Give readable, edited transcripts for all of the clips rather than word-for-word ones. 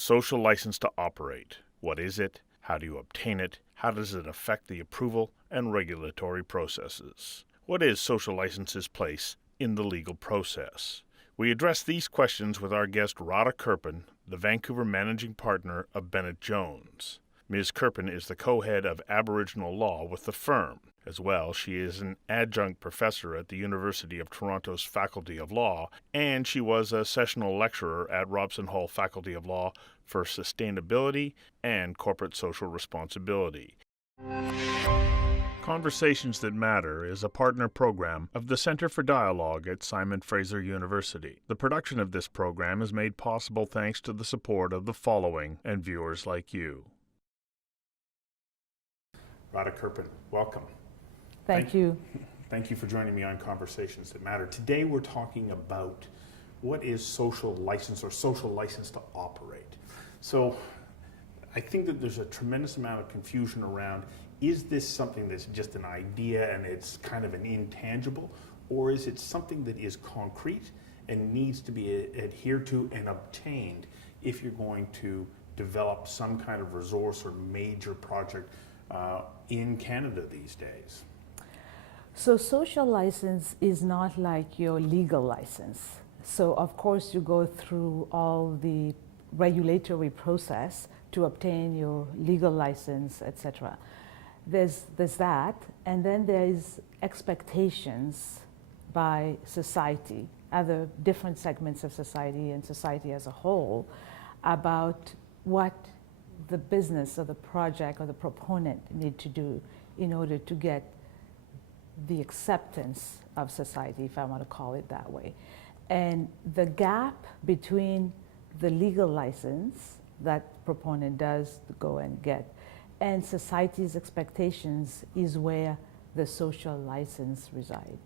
social license to operate. What is it? How do you obtain it? How does it affect the approval and regulatory processes? What is social license's place in the legal process? We address these questions with our guest Radha Curpen, the Vancouver managing partner of Bennett Jones. Ms. Curpen is the co-head of Aboriginal law with the firm. As well, she is an adjunct professor at the University of Toronto's Faculty of Law, and she was a sessional lecturer at Robson Hall Faculty of Law for Sustainability and Corporate Social Responsibility. Conversations That Matter is a partner program of the Centre for Dialogue at Simon Fraser University. The production of this program is made possible thanks to the support of the following and viewers like you. Radha Curpen, welcome. Thank you. Thank you for joining me on Conversations That Matter. Today we're talking about what is social license or social license to operate. So I think that there's a tremendous amount of confusion around, is this something that's just an idea and it's kind of an intangible, or is it something that is concrete and needs to be adhered to and obtained if you're going to develop some kind of resource or major project in Canada these days? So social license is not like your legal license. So of course you go through all the regulatory process to obtain your legal license, etc. There's that, and then there's expectations by society, other different segments of society and society as a whole, about what the business or the project or the proponent need to do in order to get the acceptance of society, if I want to call it that way. And the gap between the legal license that proponent does go and get and society's expectations is where the social license reside.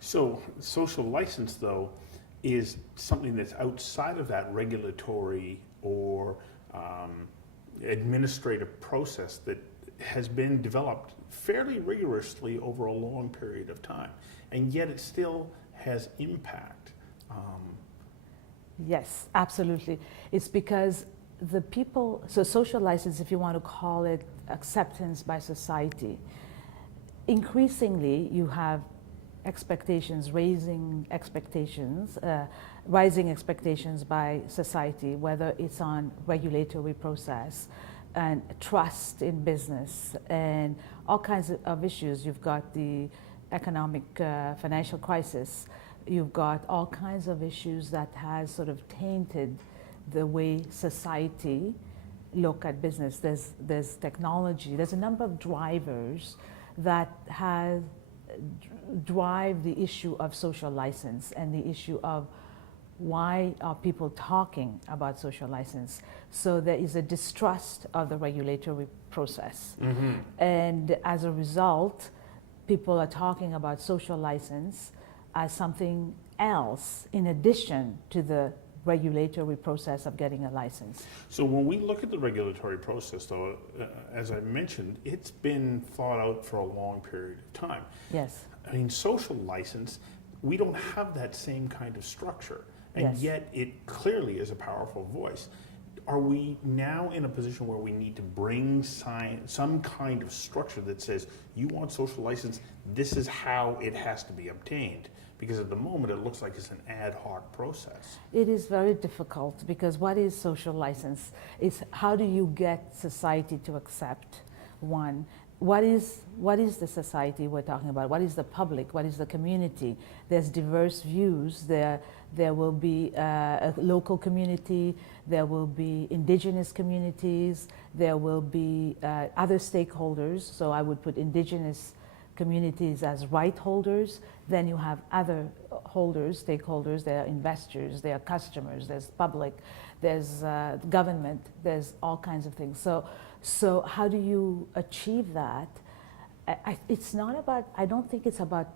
So social license, though, is something that's outside of that regulatory or administrative process that has been developed fairly rigorously over a long period of time, and yet it still has impact. Yes, absolutely. It's because the people, so social license, if you want to call it acceptance by society, increasingly you have expectations, rising expectations by society, whether it's on regulatory process and trust in business and all kinds of issues. You've got the economic financial crisis. You've got all kinds of issues that has sort of tainted the way society look at business. There's technology. There's a number of drivers that drive the issue of social license and the issue of why are people talking about social license. So there is a distrust of the regulatory process. Mm-hmm. And as a result, people are talking about social license as something else in addition to the regulatory process of getting a license. So when we look at the regulatory process, though, as I mentioned, it's been thought out for a long period of time. Yes. I mean, social license, we don't have that same kind of structure, and yes. Yet it clearly is a powerful voice. Are we now in a position where we need to bring some kind of structure that says, you want social license, this is how it has to be obtained? Because at the moment it looks like it's an ad hoc process. It is very difficult, because what is social license? It's how do you get society to accept one? What is the society we're talking about? What is the public? What is the community? There's diverse views. There will be a local community. There will be indigenous communities. There will be other stakeholders. So I would put indigenous communities as right holders. Then you have other holders, stakeholders. There are investors. There are customers. There's public. There's government. There's all kinds of things. So how do you achieve that? It's not about, I don't think it's about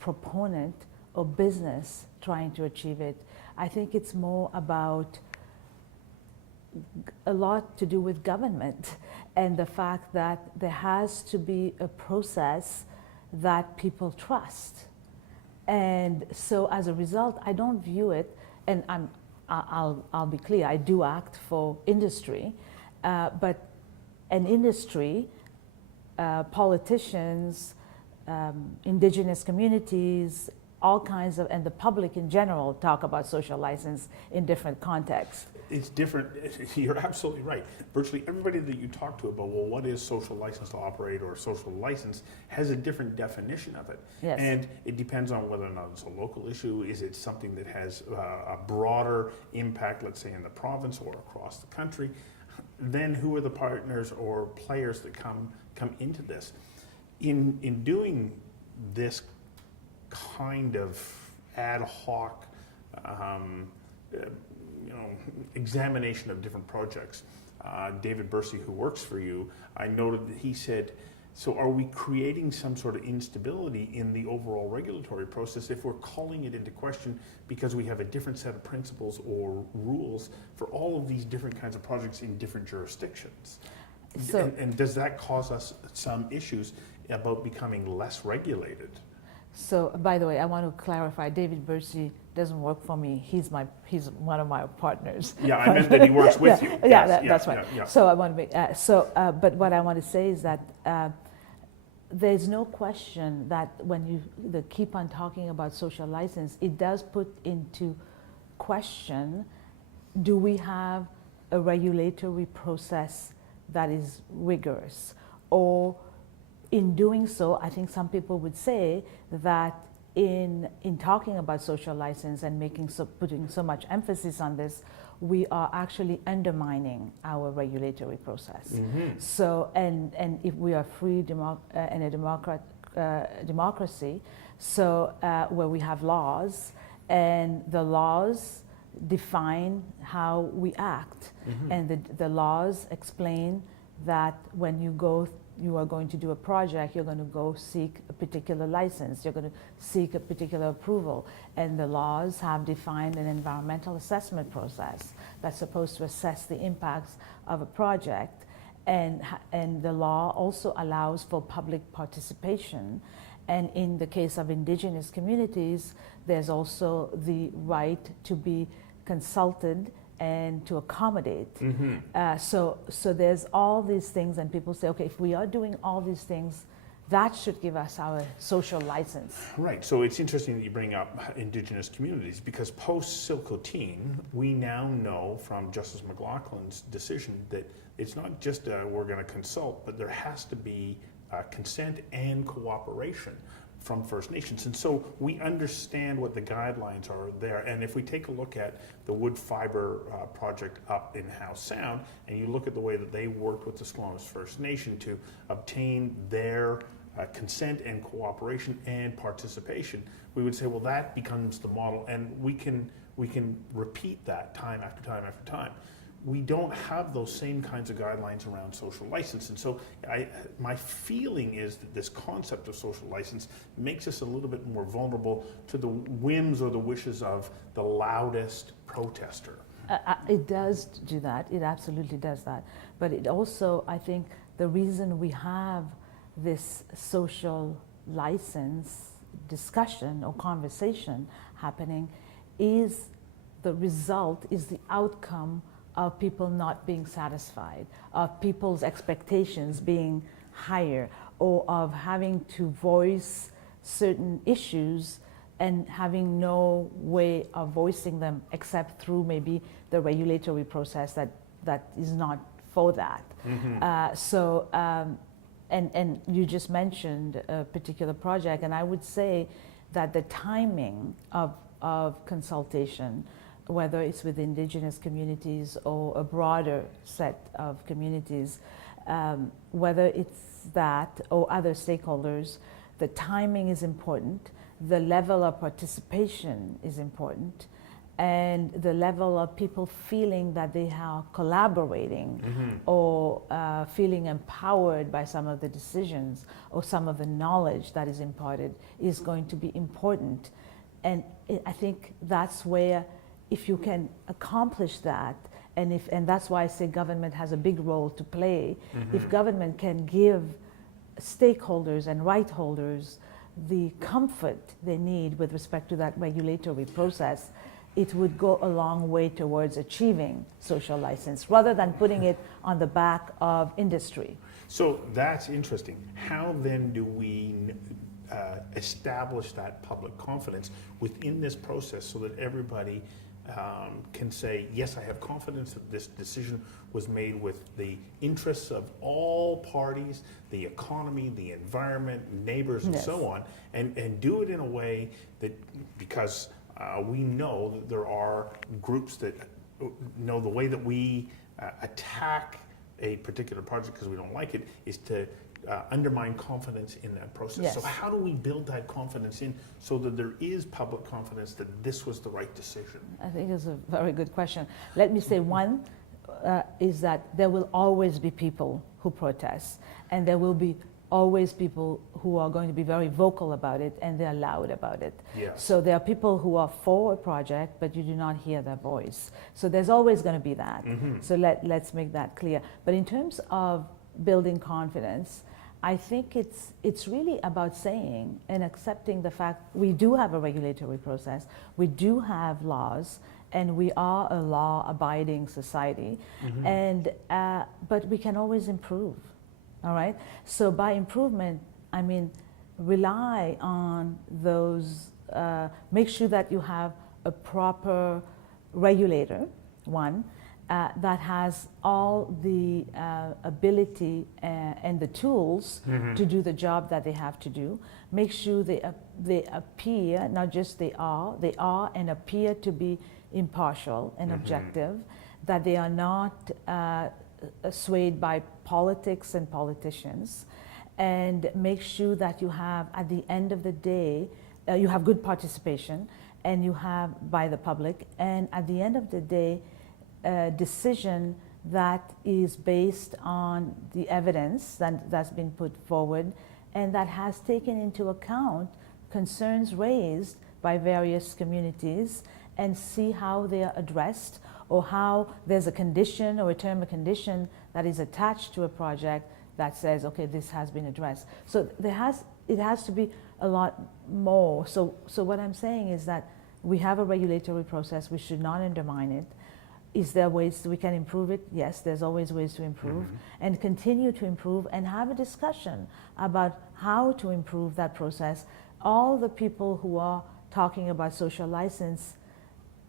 proponent or business trying to achieve it. I think it's more about a lot to do with government and the fact that there has to be a process that people trust. And so as a result, I don't view it, and I'll be clear, I do act for industry, but an industry, politicians, indigenous communities, all kinds of, and the public in general talk about social license in different contexts. It's different. You're absolutely right. Virtually everybody that you talk to about, well, what is social license to operate or social license, has a different definition of it. Yes. And it depends on whether or not it's a local issue. Is it something that has a broader impact, let's say in the province or across the country? Then who are the partners or players that come into this? In doing this kind of ad hoc examination of different projects. David Bursey, who works for you, I noted that he said, so are we creating some sort of instability in the overall regulatory process if we're calling it into question because we have a different set of principles or rules for all of these different kinds of projects in different jurisdictions? So, and does that cause us some issues about becoming less regulated? So, by the way, I want to clarify, David Bursey doesn't work for me. He's one of my partners. Yeah, I meant that he works with you. Yeah, that's right. Yeah. So I want to make, but what I want to say is that there's no question that when you keep on talking about social license, it does put into question, do we have a regulatory process that is rigorous? Or in doing so, I think some people would say that in talking about social license and putting so much emphasis on this, we are actually undermining our regulatory process. Mm-hmm. So, and if we are free and a democracy, so where we have laws, and the laws define how we act, mm-hmm. and the laws explain that when you are going to do a project, you're going to go seek a particular license, you're going to seek a particular approval. And the laws have defined an environmental assessment process that's supposed to assess the impacts of a project. And the law also allows for public participation. And in the case of indigenous communities, there's also the right to be consulted and to accommodate. Mm-hmm. So there's all these things, and people say, okay, if we are doing all these things, that should give us our social license. Right, so it's interesting that you bring up indigenous communities, because post-Silcotin, we now know from Justice McLaughlin's decision that it's not just we're going to consult, but there has to be consent and cooperation from First Nations. And so we understand what the guidelines are there. And if we take a look at the wood fiber project up in Howe Sound, and you look at the way that they worked with the Squamish First Nation to obtain their consent and cooperation and participation, we would say, well, that becomes the model, and we can repeat that time after time after time. We don't have those same kinds of guidelines around social license. And so my feeling is that this concept of social license makes us a little bit more vulnerable to the whims or the wishes of the loudest protester. It does do that. It absolutely does that. But it also, I think, the reason we have this social license discussion or conversation happening is the result, is the outcome of people not being satisfied, of people's expectations being higher, or of having to voice certain issues and having no way of voicing them except through maybe the regulatory process that is not for that. Mm-hmm. And you just mentioned a particular project, and I would say that the timing of consultation, whether it's with indigenous communities or a broader set of communities, whether it's that or other stakeholders, the timing is important, the level of participation is important, and the level of people feeling that they are collaborating, mm-hmm. or feeling empowered by some of the decisions or some of the knowledge that is imparted is going to be important. And I think that's where, if you can accomplish that, and that's why I say government has a big role to play. Mm-hmm. If government can give stakeholders and right holders the comfort they need with respect to that regulatory process, it would go a long way towards achieving social license rather than putting it on the back of industry. So that's interesting. How then do we establish that public confidence within this process so that everybody can say, yes, I have confidence that this decision was made with the interests of all parties, the economy, the environment, neighbors, and Yes. so on, and do it in a way that, because we know that there are groups that know the way that we attack a particular project because we don't like it is to undermine confidence in that process. Yes. So how do we build that confidence in so that there is public confidence that this was the right decision? I think it's a very good question. Let me say one is that there will always be people who protest, and there will be always people who are going to be very vocal about it, and they're loud about it. Yes. So there are people who are for a project, but you do not hear their voice. So there's always going to be that. So let's make that clear. But in terms of building confidence, I think it's really about saying and accepting the fact we do have a regulatory process, we do have laws, and we are a law-abiding society, and but we can always improve. All right. So by improvement, I mean rely on those. Make sure that you have a proper regulator, one. That has all the ability and the tools to do the job that they have to do. Make sure they appear, not just they are and appear to be impartial and objective, that they are not swayed by politics and politicians, and make sure that you have, at the end of the day, you have good participation and you have by the public, and at the end of the day, a decision that is based on the evidence that's been put forward and that has taken into account concerns raised by various communities, and see how they are addressed, or how there's a condition or a term of condition that is attached to a project that says, okay, this has been addressed. So it has to be a lot more. So what I'm saying is that we have a regulatory process, we should not undermine it. Is there ways we can improve it? Yes, there's always ways to improve, and continue to improve, and have a discussion about how to improve that process. All the people who are talking about social license,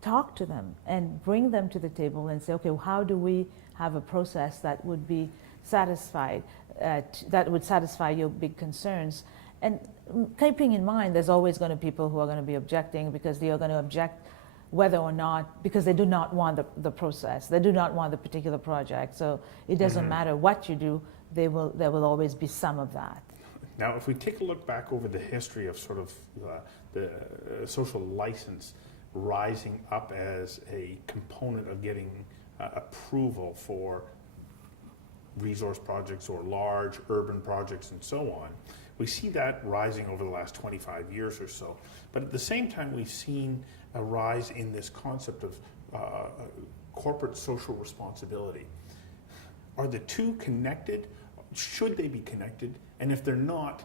talk to them and bring them to the table and say, okay, well, how do we have a process that would be satisfied, that would satisfy your big concerns? And keeping in mind, there's always going to be people who are going to be objecting, because they are going to object whether or not, because they do not want the process, they do not want the particular project. So it doesn't matter what you do, there will always be some of that. Now, if we take a look back over the history of sort of the social license rising up as a component of getting approval for resource projects or large urban projects and so on, we see that rising over the last 25 years or so. But at the same time, we've seen a rise in this concept of corporate social responsibility. Are the two connected? Should they be connected? And if they're not,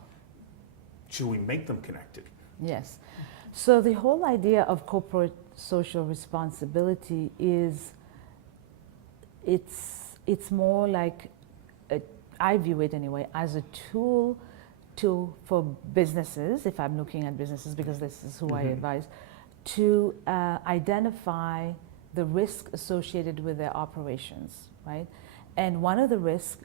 should we make them connected? Yes. So the whole idea of corporate social responsibility is, it's more like, I view it anyway, as a tool for businesses, if I'm looking at businesses, because this is who I advise, to identify the risk associated with their operations, right? And one of the risks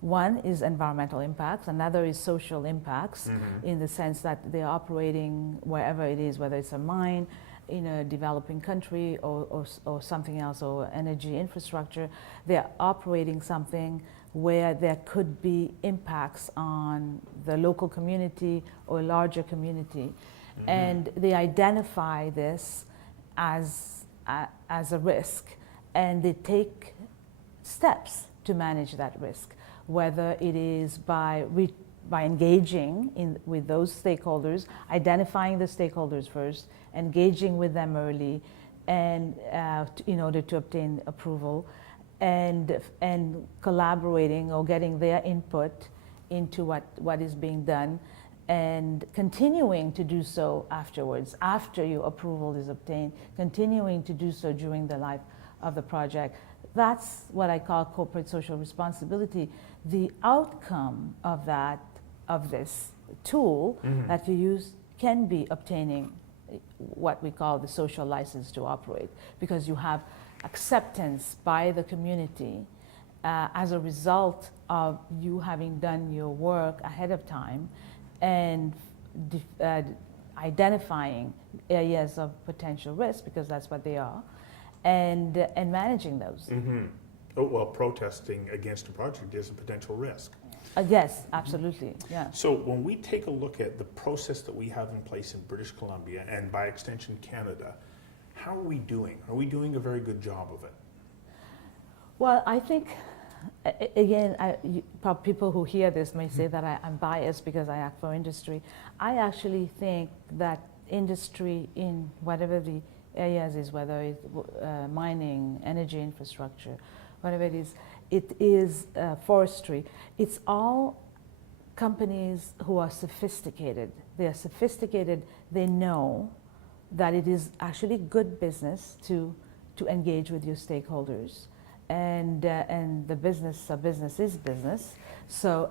one is environmental impacts, another is social impacts, in the sense that they're operating wherever it is, whether it's a mine in a developing country or something else, or energy infrastructure. They're operating something where there could be impacts on the local community or larger community. And they identify this as a risk, and they take steps to manage that risk, whether it is by engaging with those stakeholders, identifying the stakeholders first, engaging with them early, and in order to obtain approval, and collaborating or getting their input into what is being done, and continuing to do so afterwards, after your approval is obtained, continuing to do so during the life of the project. That's what I call corporate social responsibility. The outcome of that, of this tool that you use, can be obtaining what we call the social license to operate, because you have acceptance by the community as a result of you having done your work ahead of time and identifying areas of potential risk, because that's what they are, and managing those. Oh, well, protesting against a project is a potential risk. Yes, absolutely. Yeah. So when we take a look at the process that we have in place in British Columbia and by extension Canada, how are we doing? Are we doing a very good job of it? Well, I think, again, people who hear this may say that I'm biased because I act for industry. I actually think that industry in whatever the areas is, whether it's mining, energy infrastructure, whatever it is forestry, it's all companies who are sophisticated. They are sophisticated, they know that it is actually good business to engage with your stakeholders. And the business is business. So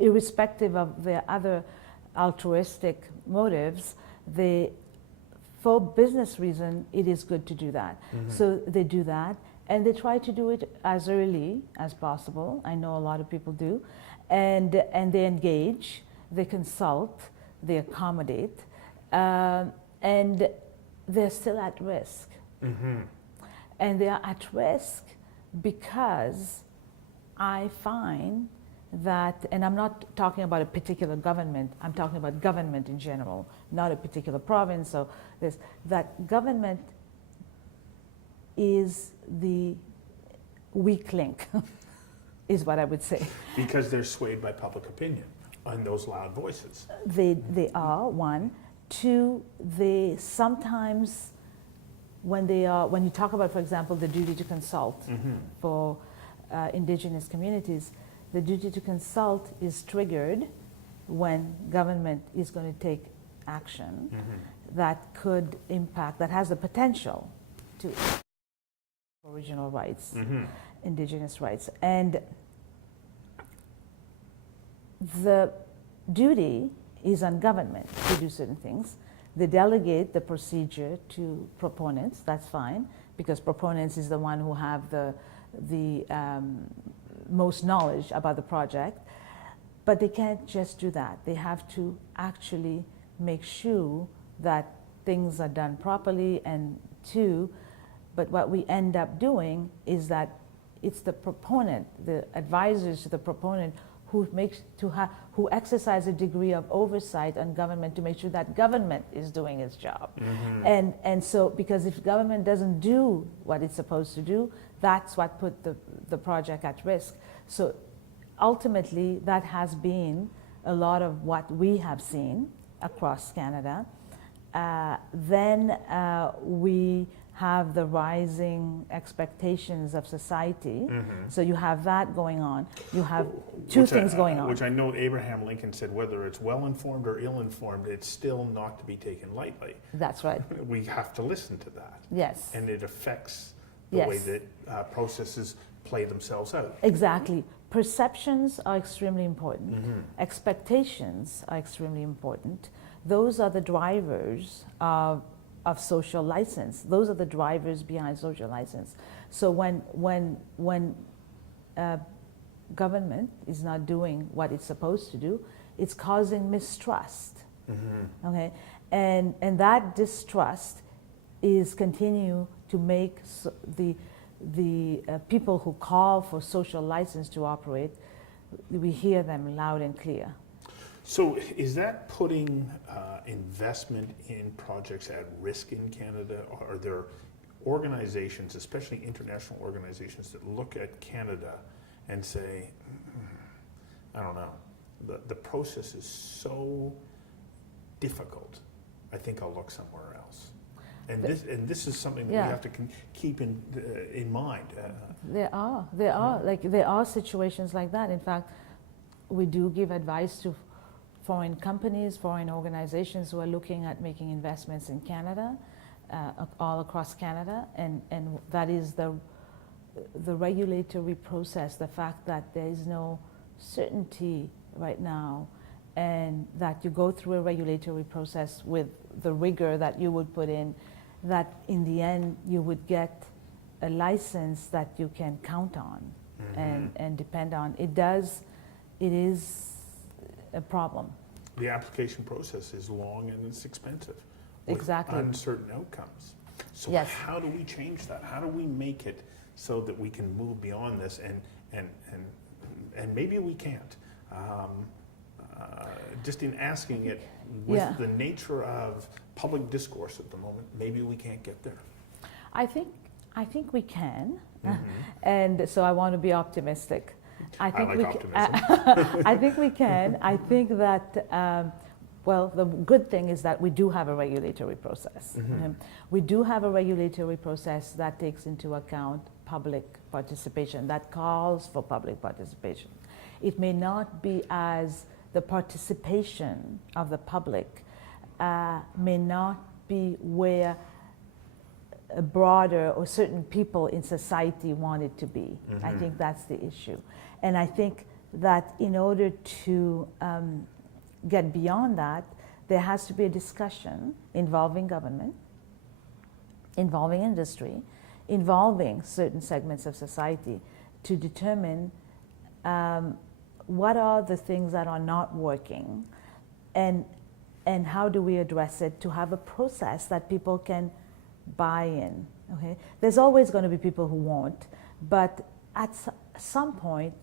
irrespective of their other altruistic motives, for business reason, it is good to do that. So they do that, and they try to do it as early as possible. I know a lot of people do, and they engage, they consult, they accommodate, and they're still at risk. And they are at risk because I find that, and I'm not talking about a particular government, I'm talking about government in general, not a particular province or this, that government is the weak link, is what I would say. Because they're swayed by public opinion and those loud voices. They are, one. Two, they sometimes, when you talk about, for example, the duty to consult for Indigenous communities, the duty to consult is triggered when government is going to take action that could impact, that has the potential to original rights, Indigenous rights. And the duty is on government to do certain things. They delegate the procedure to proponents, that's fine, because proponents is the one who have the most knowledge about the project. But they can't just do that. They have to actually make sure that things are done properly. And two, but what we end up doing is that it's the proponent, the advisors to the proponent, who exercise a degree of oversight on government to make sure that government is doing its job. And so, because if government doesn't do what it's supposed to do, that's what put the project at risk. So ultimately, that has been a lot of what we have seen across Canada. Then we have the rising expectations of society. So you have that going on. You have two things going on. Which I know Abraham Lincoln said, whether it's well-informed or ill-informed, it's still not to be taken lightly. That's right. We have to listen to that. Yes. And it affects the way that processes play themselves out. Exactly. Perceptions are extremely important. Expectations are extremely important. Those are the drivers of social license. Those are the drivers behind social license. So when government is not doing what it's supposed to do, it's causing mistrust. Okay, and that distrust is continue to make the people who call for social license to operate, we hear them loud and clear. So is that putting investment in projects at risk in Canada? Or are there organizations, especially international organizations, that look at Canada and say, I don't know, the process is so difficult, I think I'll look somewhere else. And this is something that we have to keep in mind. There are situations like that. In fact, we do give advice to foreign companies, foreign organizations who are looking at making investments in Canada, all across Canada, and that is the regulatory process, the fact that there is no certainty right now, and that you go through a regulatory process with the rigor that you would put in, that in the end you would get a license that you can count on and depend on. It is a problem. The application process is long and it's expensive. With Exactly. uncertain outcomes. So Yes. how do we change that? How do we make it so that we can move beyond this, and maybe we can't. Just in asking it with Yeah. the nature of public discourse at the moment, maybe we can't get there. I think we can, and so I want to be optimistic. I think like we optimism. I think we can. I think that. Well, the good thing is that we do have a regulatory process. We do have a regulatory process that takes into account public participation, that calls for public participation. It may not be as the participation of the public may not be where a broader or certain people in society want it to be. I think that's the issue. And I think that in order to get beyond that, there has to be a discussion involving government, involving industry, involving certain segments of society to determine what are the things that are not working, and how do we address it to have a process that people can buy in. Okay? There's always going to be people who won't, but at some point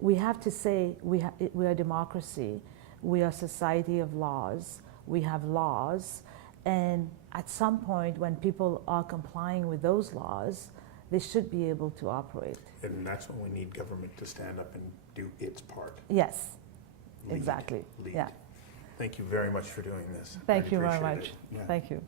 we have to say we are a democracy. We are a society of laws. We have laws, and at some point when people are complying with those laws, they should be able to operate. And that's when we need government to stand up and do its part. Yes, Lead. exactly. Lead. Yeah. Thank you very much for doing this. Thank I you very appreciate much. it. Yeah. Thank you.